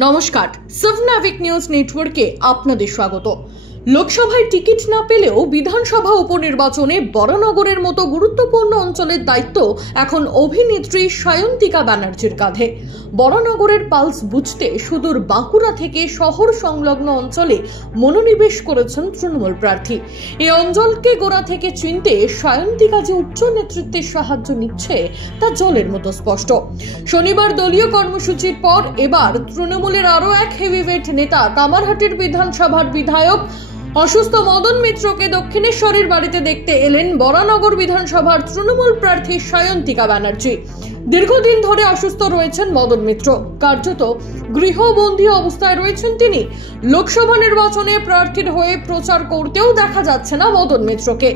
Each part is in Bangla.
নমস্কার, সাবনাভিক নিউজ নেটওয়ার্কে আপনাদের স্বাগত। লোকসভায় টিকিট না পেলেও বিধানসভা উপনির্বাচনে বরানগরের মতো গুরুত্বপূর্ণ অঞ্চলের দায়িত্ব এখন অভিনেত্রী সায়ন্তিকা ব্যানার্জির কাঁধে। বরানগরের পালস বুঝতে সুদূর বাঁকুড়া থেকে শহর সংলগ্ন অঞ্চলে মনোনিবেশ করেছেন তৃণমূল প্রার্থী। এই অঞ্চলকে গোড়া থেকে চিনতে সায়ন্তিকা যে উচ্চ নেতৃত্বের সাহায্য নিচ্ছে তা জলের মতো স্পষ্ট। শনিবার দলীয় কর্মসূচির পর এবার তৃণমূলের আরও এক হেভিওয়েট নেতা কামারহাটির বিধানসভার বিধায়ক অসুস্থ মদন মিত্রকে দক্ষিণেশ্বরের বাড়িতে দেখতে এলেন বরানগর বিধানসভার তৃণমূল প্রার্থী সায়ন্তিকা ব্যানার্জি। দীর্ঘদিন ধরে অসুস্থ রয়েছেন মদন মিত্র, কার্যত গৃহবন্দী অবস্থায় রয়েছেন তিনি। লোকসভা নির্বাচনে প্রার্থীর হয়ে প্রচার করতেও দেখা যাচ্ছে না মদন মিত্রকে।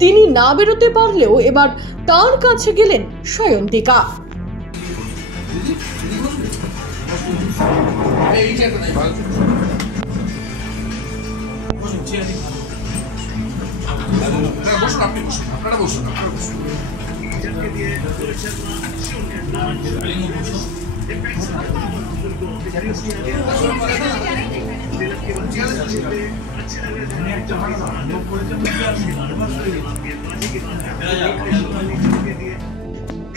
তিনি না বেরোতে পারলেও এবার তার কাছে গেলেন সায়ন্তিকা।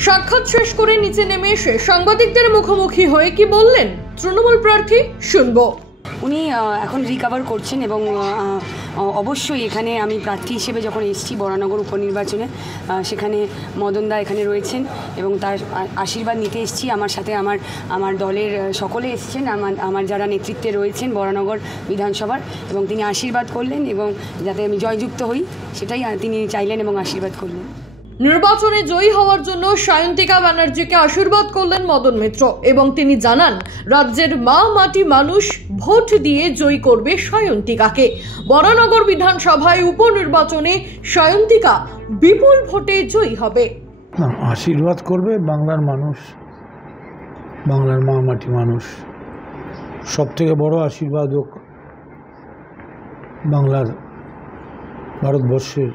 সাক্ষাৎ শেষ করে নিচে নেমে এসে সাংবাদিকদের মুখোমুখি হয়ে কি বললেন তৃণমূল প্রার্থী, শুনবো। উনি এখন রিকভার করছেন এবং অবশ্যই এখানে আমি প্রার্থী হিসেবে যখন এসেছি বরানগর উপনির্বাচনে, সেখানে মদনদা এখানে রয়েছেন এবং তার আশীর্বাদ নিতে এসেছি। আমার সাথে আমার দলের সকলে এসেছেন, আমার যারা নেতৃত্বে রয়েছেন বরানগর বিধানসভার, এবং তিনি আশীর্বাদ করলেন এবং যাতে আমি জয়যুক্ত হই সেটাই তিনি চাইলেন এবং আশীর্বাদ করলেন। নির্বাচনে জয়ী হওয়ার জন্য সায়ন্তিকা ব্যানার্জিকে আশীর্বাদ করলেন মদন মিত্র এবং তিনি জানান রাজ্যের মা মাটি মানুষ ভোট দিয়ে জয়ী করবে সায়ন্তিকাকে। বরানগর বিধানসভায় উপনির্বাচনে সায়ন্তিকা বিপুল ভোটে জয়ী হবে। আশীর্বাদ করবে বাংলার মানুষ, বাংলার মা মাটি মানুষ। সব থেকে বড় আশীর্বাদ হোক বাংলার, ভারতবর্ষের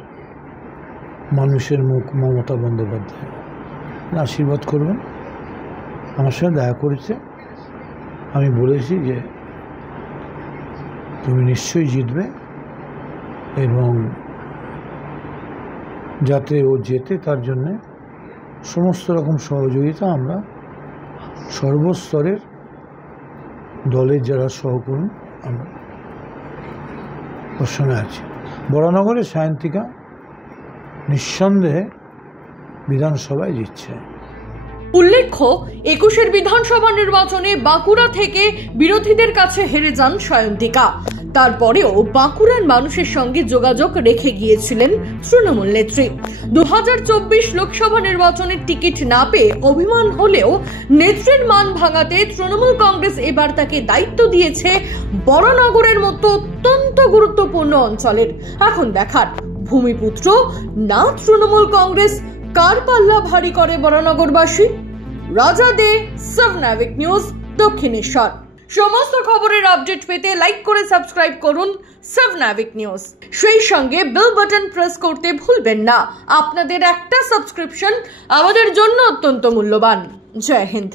মানুষের মুখ মমতা বন্দ্যোপাধ্যায় আশীর্বাদ করবেন। আমার সঙ্গে দেখা করেছে, আমি বলেছি যে তুমি নিশ্চয়ই জিতবে এবং যাতে ও জেতে তার জন্যে সমস্ত রকম সহযোগিতা আমরা সর্বস্তরের দলের যারা সহকর্মী আমরা ওর সঙ্গে আছি। বরানগরে সায়ন্তিকা নিঃসন্দেহে বিধানসভায় জিতছে। উল্লেখ্য, 21 বিধানসভা নির্বাচনে বাঁকুড়া থেকে বিরোধীদের কাছে হেরে যান সায়ন্তিকা। তারপরেও বাঁকুড়ার মানুষের সঙ্গে যোগাযোগ রেখে গিয়েছিলেন তৃণমূল নেত্রী। 2024 লোকসভা নির্বাচনের টিকিট না পেয়ে অভিমান হলেও নেত্রীর মান ভাঙাতে তৃণমূল কংগ্রেস এবার তাকে দায়িত্ব দিয়েছে বরানগরের মতো অত্যন্ত গুরুত্বপূর্ণ অঞ্চলের। এখন দেখার ভূমিপুত্র না তৃণমূল কংগ্রেস, কার পাল্লা ভারী করে বরানগরবাসী। রাজা দে, সাবনাভিক নিউজ, দক্ষিণেশ্বর। সমস্ত খবরের আপডেট পেতে লাইক করে সাবস্ক্রাইব করুন সাবনাভিক নিউজ। সেই সঙ্গে বেল বাটন প্রেস করতে ভুলবেন না। আপনাদের একটা সাবস্ক্রিপশন আমাদের জন্য অত্যন্ত মূল্যবান। জয় হিন্দ।